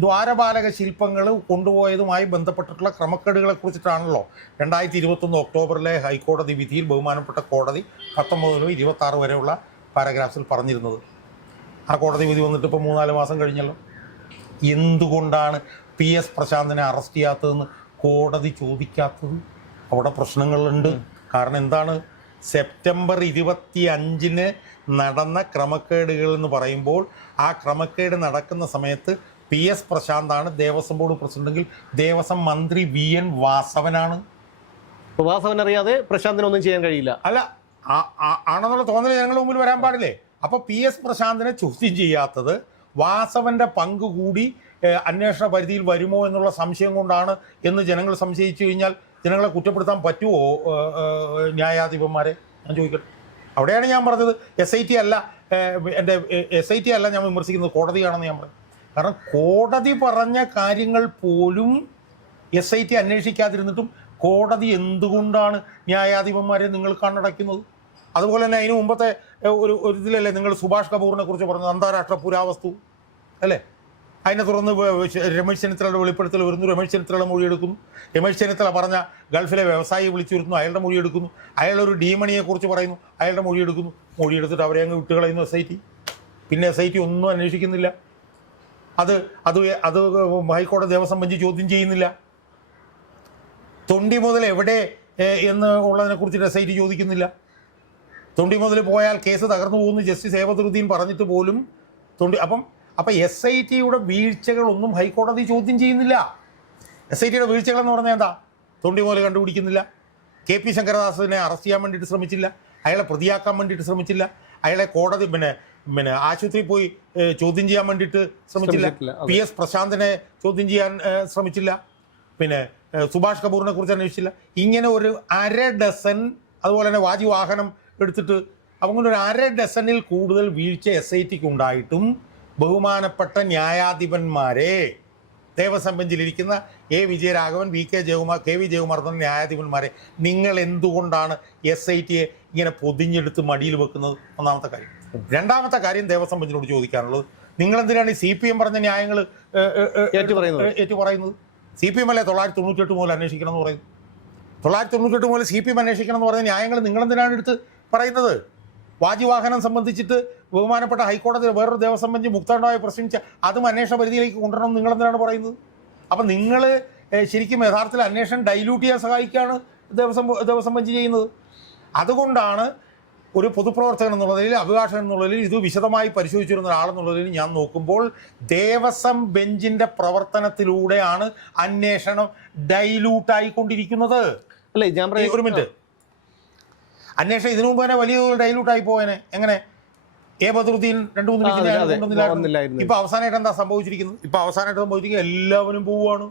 ദ്വാരപാലക ശില്പങ്ങൾ കൊണ്ടുപോയതുമായി ബന്ധപ്പെട്ടിട്ടുള്ള ക്രമക്കേടുകളെ കുറിച്ചിട്ടാണല്ലോ 2021 ഒക്ടോബറിലെ ഹൈക്കോടതി വിധിയിൽ ബഹുമാനപ്പെട്ട കോടതി 19 മുതൽ 26 വരെയുള്ള പാരഗ്രാഫ്സിൽ പറഞ്ഞിരുന്നത്. ആ കോടതി വിധി വന്നിട്ട് ഇപ്പോൾ 3-4 മാസം കഴിഞ്ഞല്ലോ. എന്തുകൊണ്ടാണ് PS പ്രശാന്തിനെ അറസ്റ്റ് ചെയ്യാത്തതെന്ന് കോടതി ചോദിക്കാത്തത്? അവിടെ പ്രശ്നങ്ങളുണ്ട്. കാരണം എന്താണ്? സെപ്റ്റംബർ 25-ന് നടന്ന ക്രമക്കേടുകൾ എന്ന് പറയുമ്പോൾ ആ ക്രമക്കേട് നടക്കുന്ന സമയത്ത് PS പ്രശാന്താണ് ദേവസ്വം ബോർഡ് പ്രസിഡന്റെങ്കിൽ ദേവസ്വം മന്ത്രി VN വാസവനാണ്. വാസവൻ അറിയാതെ പ്രശാന്തിനൊന്നും ചെയ്യാൻ കഴിയില്ല. അല്ല, ആണെന്നുള്ള തോന്നൽ ഞങ്ങളുടെ മുമ്പിൽ വരാൻ പാടില്ലേ? അപ്പോൾ PS പ്രശാന്തിനെ ചോദ്യം ചെയ്യാത്തത് വാസവന്റെ പങ്ക് കൂടി അന്വേഷണ പരിധിയിൽ വരുമോ എന്നുള്ള സംശയം കൊണ്ടാണ് എന്ന് ജനങ്ങൾ സംശയിച്ചു കഴിഞ്ഞാൽ ജനങ്ങളെ കുറ്റപ്പെടുത്താൻ പറ്റുമോ ന്യായാധിപന്മാരെ? ഞാൻ ചോദിക്കട്ടെ. അവിടെയാണ് ഞാൻ പറഞ്ഞത് SIT അല്ല, എൻ്റെ SIT അല്ല ഞാൻ വിമർശിക്കുന്നത്, കോടതിയാണെന്ന് ഞാൻ പറയും. കാരണം കോടതി പറഞ്ഞ കാര്യങ്ങൾ പോലും SIT അന്വേഷിക്കാതിരുന്നിട്ടും കോടതി എന്തുകൊണ്ടാണ് ന്യായാധിപന്മാരെ നിങ്ങൾ കണ്ണടയ്ക്കുന്നത്? അതുപോലെ തന്നെ അതിന് മുമ്പത്തെ ഒരു ഇതിലല്ലേ നിങ്ങൾ സുഭാഷ് കപൂറിനെ കുറിച്ച് പറഞ്ഞത്, അന്താരാഷ്ട്ര പുരാവസ്തു അല്ലേ? അതിനെ തുടർന്ന് രമേശ് ചെന്നിത്തലയുടെ വെളിപ്പെടുത്തൽ വരുന്നു. രമേശ് ചെന്നിത്തലയുടെ മൊഴിയെടുക്കുന്നു. രമേശ് ചെന്നിത്തല പറഞ്ഞ ഗൾഫിലെ വ്യവസായിയെ വിളിച്ചു വരുന്നു, അയാളുടെ മൊഴിയെടുക്കുന്നു. അയാളൊരു ഡീമണിയെക്കുറിച്ച് പറയുന്നു, അയാളുടെ മൊഴിയെടുക്കുന്നു. മൊഴിയെടുത്തിട്ട് അവരെ അങ്ങ് വിട്ടുകളയുന്നു SIT. പിന്നെ SIT ഒന്നും അന്വേഷിക്കുന്നില്ല. അത് ഹൈക്കോടതി ദേവസ്വം ബെഞ്ച് ചോദ്യം ചെയ്യുന്നില്ല. തൊണ്ടി മുതൽ എവിടെ എന്ന് ഉള്ളതിനെ കുറിച്ചിട്ട് SIT ചോദിക്കുന്നില്ല. തൊണ്ടി മുതൽ പോയാൽ കേസ് തകർന്നു പോകുന്നു ജസ്റ്റിസ് ഹേമന്ത് പറഞ്ഞിട്ട് പോലും അപ്പം SITയുടെ വീഴ്ചകളൊന്നും ഹൈക്കോടതി ചോദ്യം ചെയ്യുന്നില്ല. SITയുടെ വീഴ്ചകളെന്ന് പറഞ്ഞാൽ എന്താ? തൊണ്ടി മുതൽ കണ്ടുപിടിക്കുന്നില്ല. KP ശങ്കരദാസിനെ അറസ്റ്റ് ചെയ്യാൻ വേണ്ടിയിട്ട് ശ്രമിച്ചില്ല. അയാളെ പ്രതിയാക്കാൻ വേണ്ടിയിട്ട് ശ്രമിച്ചില്ല. അയാളെ കോടതി ആശുപത്രിയിൽ പോയി ചോദ്യം ചെയ്യാൻ വേണ്ടിയിട്ട് ശ്രമിച്ചില്ല. PS പ്രശാന്തിനെ ചോദ്യം ചെയ്യാൻ ശ്രമിച്ചില്ല. സുഭാഷ് കപൂറിനെ കുറിച്ച് അന്വേഷിച്ചില്ല. ഇങ്ങനെ ഒരു 1/2 ഡസൻ, അതുപോലെ തന്നെ വാജിവാഹനം എടുത്തിട്ട് അങ്ങനെ ഒരു 1/2 ഡസനിൽ കൂടുതൽ വീഴ്ച SITക്ക് ഉണ്ടായിട്ടും ബഹുമാനപ്പെട്ട ന്യായാധിപന്മാരെ, Devaswom ബെഞ്ചിലിരിക്കുന്ന A Vijayaraghavan, VK Jayakumar, KV Jayakumar എന്ന ന്യായാധിപന്മാരെ നിങ്ങൾ എന്തുകൊണ്ടാണ് SITയെ ഇങ്ങനെ പൊതിഞ്ഞെടുത്ത് മടിയിൽ വെക്കുന്നത്? ഒന്നാമത്തെ കാര്യം. രണ്ടാമത്തെ കാര്യം ദേവസ്വം ബെഞ്ചിനോട് ചോദിക്കാനുള്ളത്, നിങ്ങളെന്തിനാണ് ഈ CPM പറഞ്ഞ ന്യായങ്ങൾ ഏറ്റു പറയുന്നത്? CPM അല്ലേ 998 മുതൽ അന്വേഷിക്കണം എന്ന് പറയുന്നത്? 998 മുതൽ CPM അന്വേഷിക്കണം എന്ന് പറഞ്ഞ ന്യായങ്ങൾ നിങ്ങളെന്തിനാണ് എടുത്ത് പറയുന്നത്? വാജിവാഹനം സംബന്ധിച്ചിട്ട് ബഹുമാനപ്പെട്ട ഹൈക്കോടതി വേറൊരു ദേവസ്വം ബെഞ്ച് മുക്തമായി പ്രശ്നിച്ച അതും അന്വേഷണ പരിധിയിലേക്ക് കൊണ്ടുവരണം നിങ്ങളെന്തിനാണ് പറയുന്നത്? അപ്പം നിങ്ങൾ ശരിക്കും യഥാർത്ഥത്തിൽ അന്വേഷണം ഡൈല്യൂട്ട് ചെയ്യാൻ സഹായിക്കുകയാണ് ദേവസ്വം ബെഞ്ച് ചെയ്യുന്നത്. അതുകൊണ്ടാണ് ഒരു പൊതുപ്രവർത്തകൻ എന്നുള്ളതിൽ, അഭിഭാഷകൻ എന്നുള്ളതിൽ, ഇത് വിശദമായി പരിശോധിച്ചിരുന്ന ഒരാളെന്നുള്ളതിൽ ഞാൻ നോക്കുമ്പോൾ ദേവസ്വം ബെഞ്ചിന്റെ പ്രവർത്തനത്തിലൂടെയാണ് അന്വേഷണം ഡൈലൂട്ടായിക്കൊണ്ടിരിക്കുന്നത്. അല്ലേ ഞാൻ ഒരു മിനിറ്റ്, അന്വേഷണം ഇതിനു മുമ്പ് തന്നെ വലിയ ഡൈലൂട്ടായി പോയനെ. എങ്ങനെ ബദറുദ്ദീൻ 2-3 കൊണ്ടുവന്നില്ലായിരുന്നു. ഇപ്പൊ അവസാനമായിട്ട് എന്താ സംഭവിച്ചിരിക്കുന്നത്? ഇപ്പൊ അവസാനമായിട്ട് സംഭവിച്ചിരിക്കുന്നത് എല്ലാവരും പോവുകയാണ്,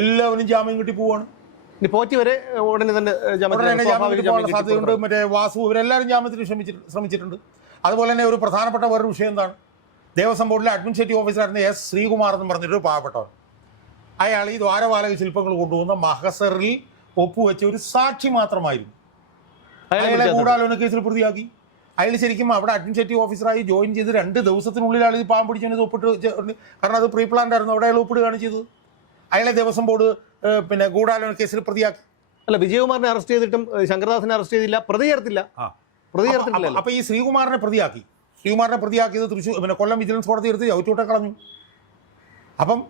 എല്ലാവരും ജാമ്യം കിട്ടി പോവാണ്. പോറ്റി വരെ ഉടനെ തന്നെ സാധ്യതയുണ്ട്. മറ്റേ വാസു ഇവരെല്ലാവരും ജാമ്യത്തിന് ശ്രമിച്ചിട്ടുണ്ട്. അതുപോലെ തന്നെ ഒരു പ്രധാനപ്പെട്ട വേറൊരു വിഷയം എന്താണ്, ദേവസ്വം ബോർഡിലെ അഡ്മിനിസ്ട്രേറ്റീവ് ഓഫീസറായിരുന്ന എസ് ശ്രീകുമാർ എന്ന് പറഞ്ഞിട്ടൊരു പാവപ്പെട്ടവൻ, അയാൾ ഈ ദ്വാരപാലക ശില്പങ്ങൾ കൊണ്ടുപോകുന്ന മഹസറിൽ ഒപ്പുവെച്ച ഒരു സാക്ഷി മാത്രമായിരുന്നു. അയാളെ ഗൂഢാലോചന കേസിൽ പ്രതിയാക്കി. അയാൾ ശരിക്കും അവിടെ അഡ്മിനിസ്ട്രേറ്റീവ് ഓഫീസറായി ജോയിൻ ചെയ്ത് 2 ദിവസത്തിനുള്ളിൽ അയാൾ ഈ പാവം പിടിച്ചതിന് ഒപ്പിട്ട്, കാരണം അത് പ്രീ പ്ലാൻഡ് ആയിരുന്നു, അവിടെ അയാൾ ഒപ്പിടുകയാണ് ചെയ്തത്. അയാളെ ദേവസ്വം ബോർഡ് പിന്നെ ഗൂഢാലോചന കേസിൽ പ്രതിയാക്കി. അല്ല, വിജയകുമാറിനെ അറസ്റ്റ് ചെയ്തിട്ടും ശങ്കരദാസിനെ അറസ്റ്റ് ചെയ്തില്ല, പ്രതി ചേർത്തില്ല. അപ്പൊ ഈ ശ്രീകുമാറിനെ പ്രതിയാക്കിയത് തൃശ്ശൂർ പിന്നെ കൊല്ലം വിജിലൻസ് കോടതി എടുത്ത് ചവിട്ടൂട്ടെ കളഞ്ഞു. അപ്പം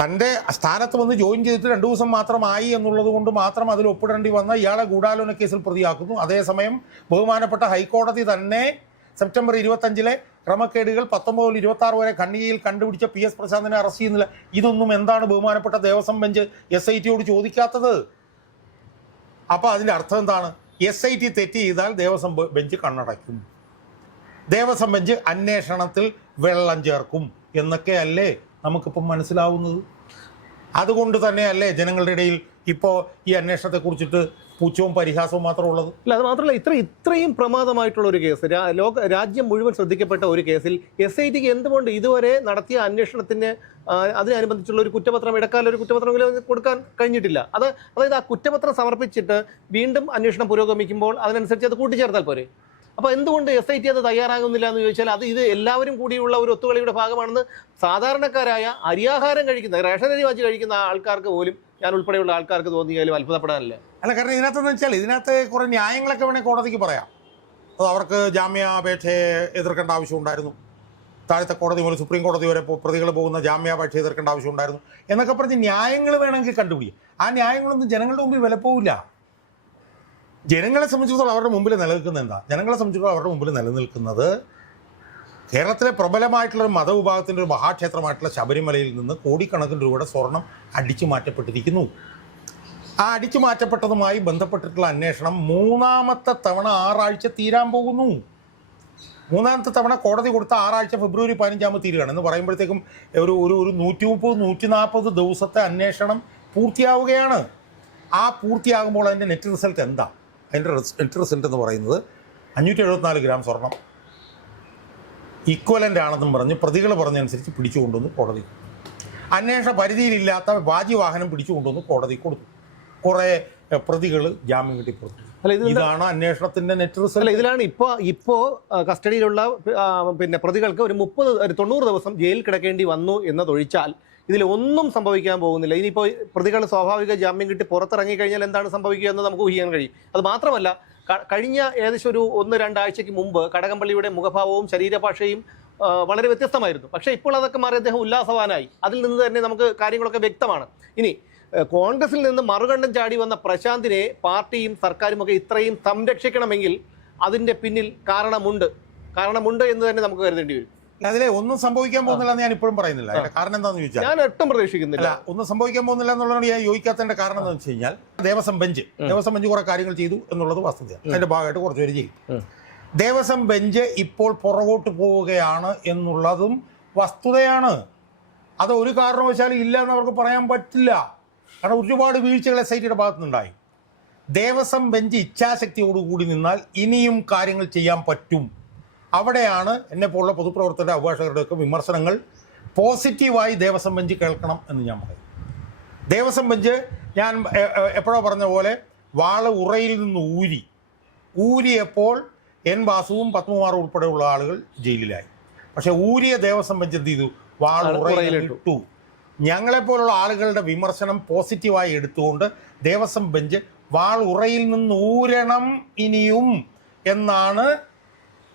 തൻ്റെ സ്ഥാനത്ത് വന്ന് ജോയിൻ ചെയ്തിട്ട് 2 ദിവസം മാത്രമായി എന്നുള്ളത് കൊണ്ട് മാത്രം അതിൽ ഒപ്പിടേണ്ടി വന്ന ഇയാളെ ഗൂഢാലോചന കേസിൽ പ്രതിയാക്കുന്നു. അതേസമയം ബഹുമാനപ്പെട്ട ഹൈക്കോടതി തന്നെ സെപ്റ്റംബർ 25 ക്രമക്കേടുകൾ 19 മുതൽ 26 വരെ ഖണ്ഡികയിൽ കണ്ടുപിടിച്ച PS പ്രശാന്തിനെ അറസ്റ്റ് ചെയ്യുന്നില്ല. ഇതൊന്നും എന്താണ് ബഹുമാനപ്പെട്ട ദേവസ്വം ബെഞ്ച് SITയോട് ചോദിക്കാത്തത്? അപ്പോൾ അതിൻ്റെ അർത്ഥം എന്താണ്? SIT തെറ്റ് ചെയ്താൽ ദേവസ്വം ബെഞ്ച് കണ്ണടയ്ക്കും, ദേവസ്വം ബെഞ്ച് അന്വേഷണത്തിൽ വെള്ളം ചേർക്കും എന്നൊക്കെയല്ലേ നമുക്കിപ്പം മനസ്സിലാവുന്നത്. അതുകൊണ്ട് തന്നെയല്ലേ ജനങ്ങളുടെ ഇടയിൽ ഇപ്പോൾ ഈ അന്വേഷണത്തെക്കുറിച്ചിട്ട് പുച്ഛവും പരിഹാസവും മാത്രമേ ഉള്ളത്. അല്ല, അത് മാത്രമല്ല, ഇത്രയും പ്രമാദമായിട്ടുള്ള ഒരു കേസ്, രാജ്യം മുഴുവൻ ശ്രദ്ധിക്കപ്പെട്ട ഒരു കേസിൽ SITക്ക് എന്തുകൊണ്ട് ഇതുവരെ നടത്തിയ അന്വേഷണത്തിന് അതിനനുബന്ധിച്ചുള്ള ഒരു കുറ്റപത്രം, ഇടക്കാല ഒരു കുറ്റപത്രം കൊടുക്കാൻ കഴിഞ്ഞിട്ടില്ല? അതായത് ആ കുറ്റപത്രം സമർപ്പിച്ചിട്ട് വീണ്ടും അന്വേഷണം പുരോഗമിക്കുമ്പോൾ അതിനനുസരിച്ച് അത് കൂട്ടിച്ചേർത്താൽ പോരെ? അപ്പോൾ എന്തുകൊണ്ട് SIT അത് തയ്യാറാകുന്നില്ല എന്ന് ചോദിച്ചാൽ, ഇത് എല്ലാവരും കൂടിയുള്ള ഒരു ഒത്തുകളിയുടെ ഭാഗമാണെന്ന് സാധാരണക്കാരായ അരിയാഹാരം കഴിക്കുന്ന, റേഷൻ അരി വാങ്ങി കഴിക്കുന്ന ആൾക്കാർക്ക് പോലും, ഞാൻ ഉൾപ്പെടെയുള്ള ആൾക്കാർക്ക് തോന്നിയാലും അത്ഭുതപ്പെടാനല്ല. അല്ല, കാരണം ഇതിനകത്തെന്ന് വെച്ചാൽ ഇതിനകത്ത് കുറേ ന്യായങ്ങളൊക്കെ വേണമെങ്കിൽ കോടതിക്ക് പറയാം. അത് അവർക്ക് ജാമ്യാപേക്ഷയെ എതിർക്കേണ്ട ആവശ്യമുണ്ടായിരുന്നു, താഴത്തെ കോടതി മുതൽ സുപ്രീം കോടതി വരെ പ്രതികൾ പോകുന്ന ജാമ്യാപേക്ഷ എതിർക്കേണ്ട ആവശ്യമുണ്ടായിരുന്നു എന്നൊക്കെ പറഞ്ഞ് ന്യായങ്ങൾ വേണമെങ്കിൽ കണ്ടുപിടിക്കും. ആ ന്യായങ്ങളൊന്നും ജനങ്ങളുടെ മുമ്പിൽ വിലപ്പോവില്ല. ജനങ്ങളെ സംബന്ധിച്ചിടത്തോളം അവരുടെ മുമ്പിൽ നിലനിൽക്കുന്നത് എന്താ? ജനങ്ങളെ സംബന്ധിച്ചിടത്തോളം അവരുടെ മുമ്പിൽ നിലനിൽക്കുന്നത് കേരളത്തിലെ പ്രബലമായിട്ടുള്ളൊരു മതവിഭാഗത്തിൻ്റെ ഒരു മഹാക്ഷേത്രമായിട്ടുള്ള ശബരിമലയിൽ നിന്ന് കോടിക്കണക്കിന് രൂപയുടെ സ്വർണം അടിച്ചു മാറ്റപ്പെട്ടിരിക്കുന്നു. ആ അടിച്ചു മാറ്റപ്പെട്ടതുമായി ബന്ധപ്പെട്ടിട്ടുള്ള അന്വേഷണം 3ാമത്തെ തവണ 6 ആഴ്ച തീരാൻ പോകുന്നു. 3ാമത്തെ തവണ കോടതി കൊടുത്ത 6 ആഴ്ച ഫെബ്രുവരി 15 തീരുകയാണ് എന്ന് പറയുമ്പോഴത്തേക്കും ഒരു 130-140 ദിവസത്തെ അന്വേഷണം പൂർത്തിയാവുകയാണ്. ആ പൂർത്തിയാകുമ്പോൾ അതിൻ്റെ നെറ്റ് റിസൾട്ട് എന്താ? അതിൻ്റെ നെറ്റ് റിസൾട്ട് എന്ന് പറയുന്നത് 574 ഗ്രാം സ്വർണം ഈക്വലൻ്റ് ആണെന്നും പറഞ്ഞ് പ്രതികൾ പറഞ്ഞനുസരിച്ച് പിടിച്ചുകൊണ്ടുവന്ന് കോടതി, അന്വേഷണ പരിധിയിലില്ലാത്ത വാഹനം പിടിച്ചുകൊണ്ടുവന്ന് കോടതി കൊടുത്തു. കുറേ പ്രതികൾ ജാമ്യം കിട്ടി പുറത്തു. ഇതാണ് അന്വേഷണത്തിന്റെ നെറ്റ് റിസൾട്ട്. ഇതിലാണ് ഇപ്പോൾ കസ്റ്റഡിയിലുള്ള പിന്നെ പ്രതികൾക്ക് ഒരു 90 ദിവസം ജയിലിൽ കിടക്കേണ്ടി വന്നു എന്നതൊഴിച്ചാൽ ഇതിൽ ഒന്നും സംഭവിക്കാൻ പോകുന്നില്ല. ഇനിയിപ്പോൾ പ്രതികൾ സ്വാഭാവിക ജാമ്യം കിട്ടി പുറത്തിറങ്ങി കഴിഞ്ഞാൽ എന്താണ് സംഭവിക്കുക എന്ന് നമുക്ക് ഊഹിക്കാൻ കഴിയും. അത് മാത്രമല്ല, കഴിഞ്ഞ ഏകദേശം ഒരു 1-2 ആഴ്ചയ്ക്ക് മുമ്പ് കടകംപള്ളിയുടെ മുഖഭാവവും ശരീരഭാഷയും വളരെ വ്യത്യസ്തമായിരുന്നു. പക്ഷേ ഇപ്പോൾ അതൊക്കെ മാറി അദ്ദേഹം ഉല്ലാസവാനായി. അതിൽ നിന്ന് തന്നെ നമുക്ക് കാര്യങ്ങളൊക്കെ വ്യക്തമാണ്. ഇനി കോൺഗ്രസിൽ നിന്ന് മറുകണ്ഠം ചാടി വന്ന പ്രശാന്തിനെ പാർട്ടിയും സർക്കാരും ഒക്കെ ഇത്രയും സംരക്ഷിക്കണമെങ്കിൽ അതിൻ്റെ പിന്നിൽ കാരണമുണ്ട് എന്ന് തന്നെ നമുക്ക് കരുതേണ്ടി വരും. അതിലെ ഒന്നും സംഭവിക്കാൻ പോകുന്നില്ല എന്ന് ഞാൻ ഇപ്പോഴും പറയുന്നില്ല. കാരണം എന്താണെന്ന് ചോദിച്ചാൽ, ഞാൻ ഒട്ടും പ്രതീക്ഷിക്കുന്നില്ല ഒന്നും സംഭവിക്കാൻ പോകുന്നില്ല എന്നുള്ളതാണ് ഞാൻ യോജിക്കാത്തതിന്റെ കാരണം എന്താണെന്ന് വെച്ച് കഴിഞ്ഞാൽ, ദേവസ്വം ബെഞ്ച് കുറെ കാര്യങ്ങൾ ചെയ്തു എന്നുള്ളത് വസ്തുതയാണ്. അതിന്റെ ഭാഗമായിട്ട് കുറച്ച് പേര് ചെയ്യും. ദേവസ്വം ബെഞ്ച് ഇപ്പോൾ പുറകോട്ട് പോവുകയാണ് എന്നുള്ളതും വസ്തുതയാണ്. അത് ഒരു കാരണവശാലും ഇല്ല എന്ന് അവർക്ക് പറയാൻ പറ്റില്ല. കാരണം ഒരുപാട് വീഴ്ചകൾ SITയുടെ ഭാഗത്തുനിന്നുണ്ടായി. ദേവസ്വം ബെഞ്ച് ഇച്ഛാശക്തിയോടുകൂടി നിന്നാൽ ഇനിയും കാര്യങ്ങൾ ചെയ്യാൻ പറ്റും. അവിടെയാണ് എന്നെപ്പോലുള്ള പൊതുപ്രവർത്തകരുടെ അഭിഭാഷകരുടെയൊക്കെ വിമർശനങ്ങൾ പോസിറ്റീവായി ദേവസ്വം ബെഞ്ച് കേൾക്കണം എന്ന് ഞാൻ പറയും. ദേവസ്വം ബെഞ്ച് ഞാൻ എപ്പോഴോ പറഞ്ഞ പോലെ വാള് ഉറയിൽ നിന്ന് ഊരിയപ്പോൾ N വാസുവും പത്മകുമാറും ഉൾപ്പെടെയുള്ള ആളുകൾ ജയിലിലായി. പക്ഷെ ഊരിയ ദേവസ്വം ബെഞ്ച് എന്ത് ചെയ്തു? വാള് ഉറയിലിട്ടു. ഞങ്ങളെപ്പോലുള്ള ആളുകളുടെ വിമർശനം പോസിറ്റീവായി എടുത്തുകൊണ്ട് ദേവസ്വം ബെഞ്ച് വാൾ ഉറയിൽ നിന്ന് ഊരണം ഇനിയും എന്നാണ്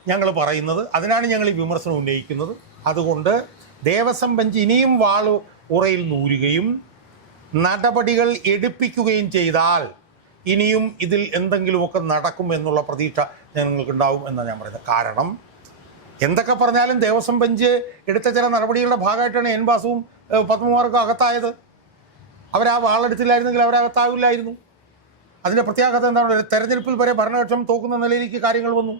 ഞങ്ങൾ പറയുന്നത്. അതിനാണ് ഞങ്ങൾ ഈ വിമർശനം ഉന്നയിക്കുന്നത്. അതുകൊണ്ട് ദേവസ്വം ബെഞ്ച് ഇനിയും വാൾ ഉറയിൽ നൂരുകയും നടപടികൾ എടുപ്പിക്കുകയും ചെയ്താൽ ഇനിയും ഇതിൽ എന്തെങ്കിലുമൊക്കെ നടക്കും എന്നുള്ള പ്രതീക്ഷ ജനങ്ങൾക്കുണ്ടാവും എന്നാണ് ഞാൻ പറയുന്നത്. കാരണം എന്തൊക്കെ പറഞ്ഞാലും ദേവസ്വം ബെഞ്ച് എടുത്ത ചില നടപടികളുടെ ഭാഗമായിട്ടാണ് എൻ ബാസുവും പത്മകുമാർക്കും അകത്തായത്. അവരാ വാളെടുത്തില്ലായിരുന്നെങ്കിൽ അവരകത്താവില്ലായിരുന്നു. അതിൻ്റെ പ്രത്യാഘാതം എന്താണ്? തെരഞ്ഞെടുപ്പിൽ വരെ ഭരണപക്ഷം തോക്കുന്ന നിലയിലേക്ക് കാര്യങ്ങൾ വന്നു.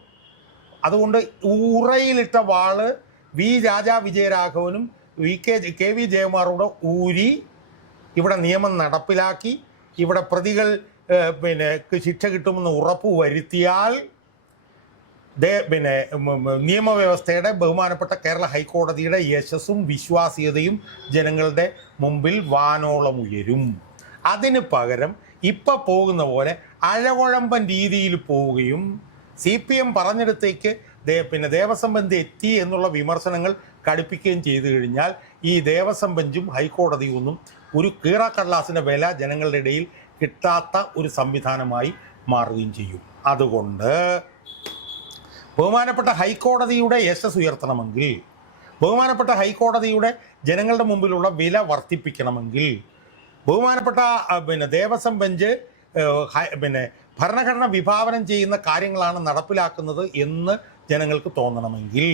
അതുകൊണ്ട് ഉറയിലിട്ട വാള് വി രാജാ വിജയരാഘവനും കെ വി ജയകുമാറോട് ഊരി ഇവിടെ നിയമം നടപ്പിലാക്കി ഇവിടെ പ്രതികൾ ശിക്ഷ കിട്ടുമെന്ന് ഉറപ്പ് വരുത്തിയാൽ നിയമവ്യവസ്ഥയുടെ ബഹുമാനപ്പെട്ട കേരള ഹൈക്കോടതിയുടെ യശസ്സും വിശ്വാസ്യതയും ജനങ്ങളുടെ മുമ്പിൽ വാനോളം ഉയരും. അതിന് പകരം ഇപ്പം പോകുന്ന പോലെ അഴകുഴമ്പൻ രീതിയിൽ പോവുകയും CPM പറഞ്ഞിടത്തേക്ക് ദേവസ്വം ബെഞ്ച് എത്തി എന്നുള്ള വിമർശനങ്ങൾ കടുപ്പിക്കുകയും ചെയ്തു കഴിഞ്ഞാൽ ഈ ദേവസ്വം ബെഞ്ചും ഹൈക്കോടതിയും ഒന്നും ഒരു കീറാക്കടലാസിൻ്റെ വില ജനങ്ങളുടെ ഇടയിൽ കിട്ടാത്ത ഒരു സംവിധാനമായി മാറുകയും ചെയ്യും. അതുകൊണ്ട് ബഹുമാനപ്പെട്ട ഹൈക്കോടതിയുടെ യശസ് ഉയർത്തണമെങ്കിൽ, ബഹുമാനപ്പെട്ട ഹൈക്കോടതിയുടെ ജനങ്ങളുടെ മുമ്പിലുള്ള വില വർദ്ധിപ്പിക്കണമെങ്കിൽ, ബഹുമാനപ്പെട്ട ദേവസ്വം ബെഞ്ച് ഭരണഘടന വിഭാവനം ചെയ്യുന്ന കാര്യങ്ങളാണ് നടപ്പിലാക്കുന്നത് എന്ന് ജനങ്ങൾക്ക് തോന്നണമെങ്കിൽ,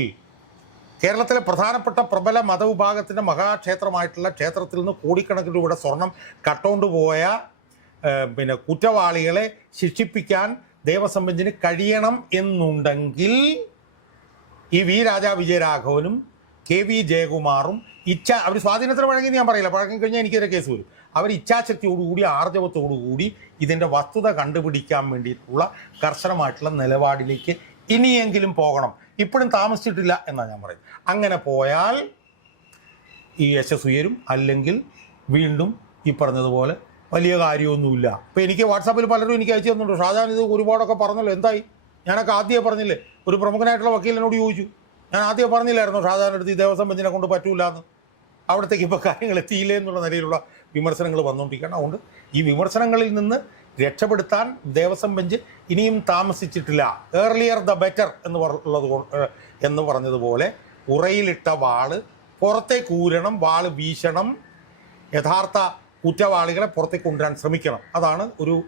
കേരളത്തിലെ പ്രധാനപ്പെട്ട പ്രബല മതവിഭാഗത്തിൻ്റെ മഹാക്ഷേത്രമായിട്ടുള്ള ക്ഷേത്രത്തിൽ നിന്ന് കോടിക്കണക്കിന് രൂപയുടെ സ്വർണം കട്ടുകൊണ്ടുപോയ കുറ്റവാളികളെ ശിക്ഷിപ്പിക്കാൻ ദേവസ്വം ബെഞ്ചിന് കഴിയണം എന്നുണ്ടെങ്കിൽ ഈ വി രാജാ വിജയരാഘവനും കെ വി ജയകുമാറും അവർ സ്വാധീനത്തിന് വഴങ്ങി ഞാൻ പറയില്ല, വഴങ്ങി കഴിഞ്ഞാൽ എനിക്കൊരു കേസ് വരും. അവർ ഇച്ഛാശക്തിയോടുകൂടി ആർജവത്തോടുകൂടി ഇതിൻ്റെ വസ്തുത കണ്ടുപിടിക്കാൻ വേണ്ടിയിട്ടുള്ള കർശനമായിട്ടുള്ള നിലപാടിലേക്ക് ഇനിയെങ്കിലും പോകണം. ഇപ്പോഴും താമസിച്ചിട്ടില്ല എന്നാണ് ഞാൻ പറയുന്നത്. അങ്ങനെ പോയാൽ ഈ യശസ് ഉയരും. അല്ലെങ്കിൽ വീണ്ടും ഈ പറഞ്ഞതുപോലെ വലിയ കാര്യമൊന്നുമില്ല. ഇപ്പോൾ എനിക്ക് വാട്സാപ്പിൽ പലരും എനിക്ക് അയച്ചു തന്നുണ്ട്, ഷാജാൻ ഇത് ഒരുപാടൊക്കെ പറഞ്ഞല്ലോ, എന്തായി? ഞാനൊക്കെ ആദ്യമേ പറഞ്ഞില്ലേ, ഒരു പ്രമുഖനായിട്ടുള്ള വക്കീലിനോട് ചോദിച്ചു, ഞാൻ ആദ്യം പറഞ്ഞില്ലായിരുന്നു ഷാജാൻ എടുത്ത് ഈ ദേവസ്വം ബെഞ്ചിനെ കൊണ്ട് പറ്റൂല എന്ന്. അവിടത്തേക്ക് ഇപ്പോൾ കാര്യങ്ങൾ എത്തിയില്ലേ എന്നുള്ള നിലയിലുള്ള വിമർശനങ്ങൾ വന്നുകൊണ്ടിരിക്കുകയാണ്. അതുകൊണ്ട് ഈ വിമർശനങ്ങളിൽ നിന്ന് രക്ഷപ്പെടുത്താൻ ദേവസ്വം ബെഞ്ച് ഇനിയും താമസിച്ചിട്ടില്ല. ഏർലിയർ ദ ബെറ്റർ എന്ന് പറഞ്ഞതുപോലെ ഉറയിലിട്ട വാള് പുറത്തേക്ക് ഊരണം, വാള് വീശണം, യഥാർത്ഥ കുറ്റവാളികളെ പുറത്തേക്ക് കൊണ്ടുവരാൻ ശ്രമിക്കണം. അതാണ്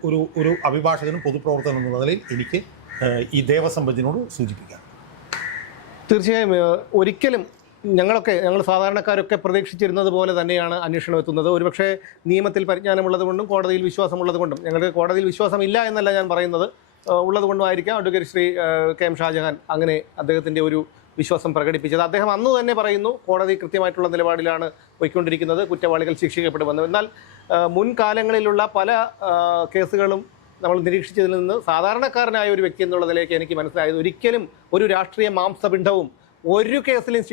ഒരു അഭിഭാഷകനും പൊതുപ്രവർത്തകനും എന്നുള്ള നിലയിൽ എനിക്ക് ഈ ദേവസ്വം ബെഞ്ചിനോട് സൂചിപ്പിക്കാം. തീർച്ചയായും ഒരിക്കലും ഞങ്ങൾ സാധാരണക്കാരൊക്കെ പ്രതീക്ഷിച്ചിരുന്നത് പോലെ തന്നെയാണ് അന്വേഷണം എത്തുന്നത്. ഒരുപക്ഷെ നിയമത്തിൽ പരിജ്ഞാനമുള്ളത് കൊണ്ടും കോടതിയിൽ വിശ്വാസമുള്ളത് കൊണ്ടും, ഞങ്ങൾക്ക് കോടതിയിൽ വിശ്വാസമില്ല എന്നല്ല ഞാൻ പറയുന്നത്, ഉള്ളത് കൊണ്ടുമായിരിക്കാം അഡ്വക്കേറ്റ് ശ്രീ KM ഷാജഹാൻ അങ്ങനെ അദ്ദേഹത്തിൻ്റെ ഒരു വിശ്വാസം പ്രകടിപ്പിച്ചത്. അദ്ദേഹം അന്ന് തന്നെ പറയുന്നു കോടതി കൃത്യമായിട്ടുള്ള നിലപാടിലാണ് പോയിക്കൊണ്ടിരിക്കുന്നത്, കുറ്റവാളികൾ ശിക്ഷിക്കപ്പെടുമെന്ന്. എന്നാൽ മുൻകാലങ്ങളിലുള്ള പല കേസുകളും നമ്മൾ നിരീക്ഷിച്ചതിൽ നിന്ന് സാധാരണക്കാരനായ ഒരു വ്യക്തി എന്നുള്ള നിലയ്ക്ക് എനിക്ക് മനസ്സിലായത് ഒരിക്കലും ഒരു രാഷ്ട്രീയ മാംസപിണ്ഡവും ഒരു കേസിലും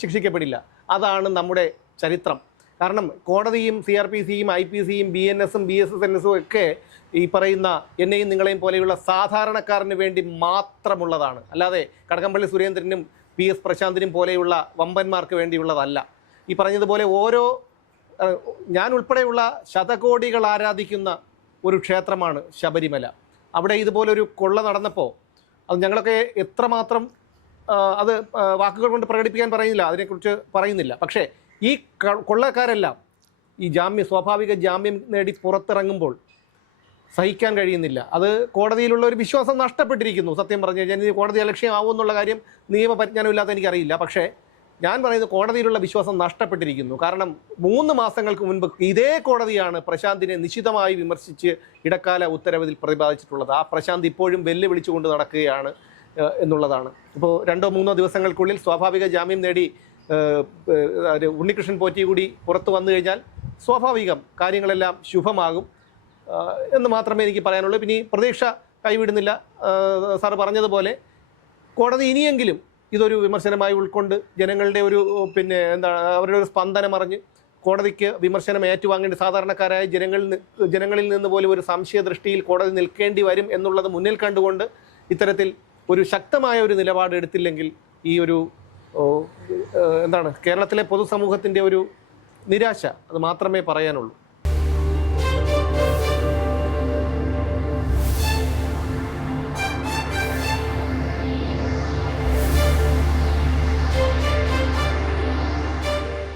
ശിക്ഷിക്കപ്പെടില്ല. അതാണ് നമ്മുടെ ചരിത്രം. കാരണം കോടതിയും CRPCയും IPCയും BNSും BSSNSും ഒക്കെ ഈ പറയുന്ന എന്നെയും നിങ്ങളെയും പോലെയുള്ള സാധാരണക്കാരന് വേണ്ടി മാത്രമുള്ളതാണ്. അല്ലാതെ കടകംപള്ളി സുരേന്ദ്രനും PS പ്രശാന്തിനും പോലെയുള്ള വമ്പന്മാർക്ക് വേണ്ടിയുള്ളതല്ല. ഈ പറഞ്ഞതുപോലെ ഞാൻ ഉൾപ്പെടെയുള്ള ശതകോടികൾ ആരാധിക്കുന്ന ഒരു ക്ഷേത്രമാണ് ശബരിമല. അവിടെ ഇതുപോലൊരു കൊള്ള നടന്നപ്പോൾ അത് ഞങ്ങളൊക്കെ എത്രമാത്രം അത് വാക്കുകൾ കൊണ്ട് പ്രകടിപ്പിക്കാൻ അതിനെക്കുറിച്ച് പറയുന്നില്ല. പക്ഷേ ഈ കൊള്ളക്കാരെല്ലാം ഈ സ്വാഭാവിക ജാമ്യം നേടി പുറത്തിറങ്ങുമ്പോൾ സഹിക്കാൻ കഴിയുന്നില്ല. അത് കോടതിയിലുള്ള ഒരു വിശ്വാസം നഷ്ടപ്പെട്ടിരിക്കുന്നു. സത്യം പറഞ്ഞു കഴിഞ്ഞാൽ കോടതി അലക്ഷ്യമാവുമെന്നുള്ള കാര്യം നിയമപരിജ്ഞാനമില്ലാത്ത എനിക്കറിയില്ല. പക്ഷേ ഞാൻ പറയുന്നത് കോടതിയിലുള്ള വിശ്വാസം നഷ്ടപ്പെട്ടിരിക്കുന്നു. കാരണം 3 മാസങ്ങൾക്ക് മുൻപ് ഇതേ കോടതിയാണ് പ്രശാന്തിനെ നിശിതമായി വിമർശിച്ച് ഇടക്കാല ഉത്തരവിൽ പ്രതിപാദിച്ചിട്ടുള്ളത്. ആ പ്രശാന്ത് ഇപ്പോഴും വെല്ലുവിളിച്ചുകൊണ്ട് നടക്കുകയാണ് എന്നുള്ളതാണ്. ഇപ്പോൾ 2-3 ദിവസങ്ങൾക്കുള്ളിൽ സ്വാഭാവിക ജാമ്യം നേടി ഉണ്ണികൃഷ്ണൻ പോറ്റി കൂടി പുറത്തു വന്നു കഴിഞ്ഞാൽ സ്വാഭാവികം കാര്യങ്ങളെല്ലാം ശുഭമാകും എന്ന് മാത്രമേ എനിക്ക് പറയാനുള്ളൂ. പിന്നെ പ്രതീക്ഷ കൈവിടുന്നില്ല. സാറ് പറഞ്ഞതുപോലെ കോടതി ഇനിയെങ്കിലും ഇതൊരു വിമർശനമായി ഉൾക്കൊണ്ട് ജനങ്ങളുടെ ഒരു അവരുടെ ഒരു സ്പന്ദനം അറിഞ്ഞ് കോടതിക്ക് വിമർശനം ഏറ്റുവാങ്ങേണ്ട സാധാരണക്കാരായ ജനങ്ങളിൽ നിന്ന് പോലും ഒരു സംശയദൃഷ്ടിയിൽ കോടതി നിൽക്കേണ്ടി വരും എന്നുള്ളത് മുന്നിൽ കണ്ടുകൊണ്ട് ഇത്തരത്തിൽ ഒരു ശക്തമായ ഒരു നിലപാട് എടുത്തില്ലെങ്കിൽ ഈ ഒരു കേരളത്തിലെ പൊതുസമൂഹത്തിൻ്റെ ഒരു നിരാശ അത് മാത്രമേ പറയാനുള്ളൂ.